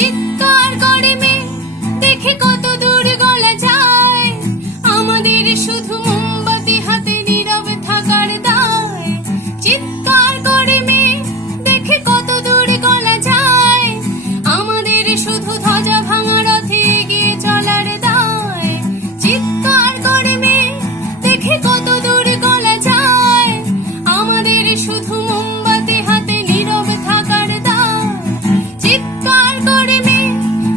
চিৎকার করে মেয়ে, দেখে কত দূর গলা যায়। আমাদের শুধু মোমবাতি হাতে নীরবে থাকার দায়। চিৎকার করে মেয়ে, দেখে কত দূর গলা যায়। আমাদের শুধু ধ্বজা ভাঙা রথে এগিয়ে চলার দায়। চিৎকার করে মেয়ে, দেখে কত দূর গলা যায়। আমাদের শুধু মোমবাতি হাতে নীরবে থাকার দায়। চিৎকার করে মেয়ে,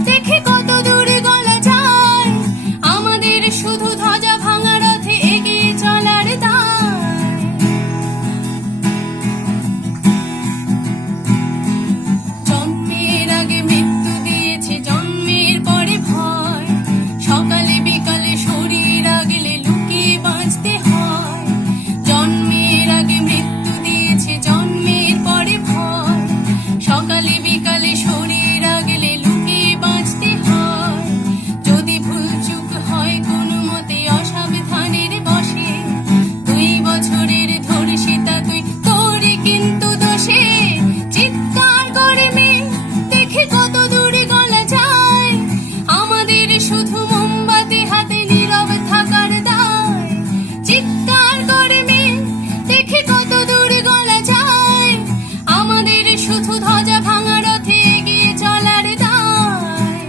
দেখে কত দূর গলা যায়। আমাদের শুধু ধ্বজা ভাঙা রথে এগিয়ে চলার দায়। জন্মের আগে মৃত্যু দিয়েছে, জন্মের পরে ভয়। সকালে বিকালে শরীর আগলে লুকিয়ে বাঁচতে হয়। জন্মের আগে মৃত্যু দিয়েছে, জন্মের পরে ভয়। সকালে বিকালে শরীর আগলে লুকিয়ে বাঁচতে হয়। যদি ভুল চুক হয় কোনো মতে অসাবধানের বশে, 2 বছরের ধর্ষিতা তুই, তোরই কিন্তু দোষে। চিৎকার করে মেয়ে, দেখে কত দূরে গলা যায়। আমাদের শুধু মোমবাতি হাতে নীরবে থাকার দায়। চিৎকার করে মেয়ে, দেখে কত দূরে গলা যায়। আমাদের শুধু ধ্বজা ভাঙা রথে এগিয়ে চলার দায়।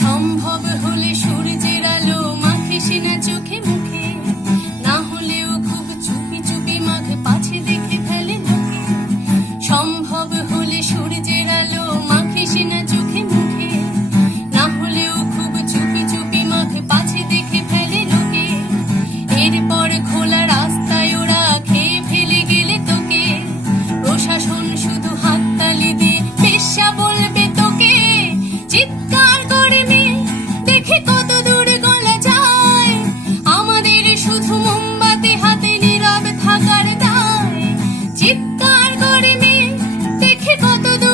সম্ভব হলে সূর্যের আলো মাখিস না চোখে মুখে, না হলেও খুব চুপি চুপি মাখ পাছে দেখে ফেলে লোকে। সম্ভব হলে সূর্যের আলো মাখিস না চোখে মুখে, না হলেও খুব চুপি চুপি মাখ পাছে দেখে ফেলে লোকে। এরপর খোলা রাস্তায় ওরা খেয়ে ফেলে গেলে তোকে। প্রশাসন শুধু হাততালি দিয়ে পেশা বলবে তোকে। চিৎকার করে মেয়ে, দেখে কত দূর গলা যায়। আমাদের শুধু মোমবাতি হাতে নীরবে থাকার দায়। চিৎকার করে মেয়ে, দেখে কত দূর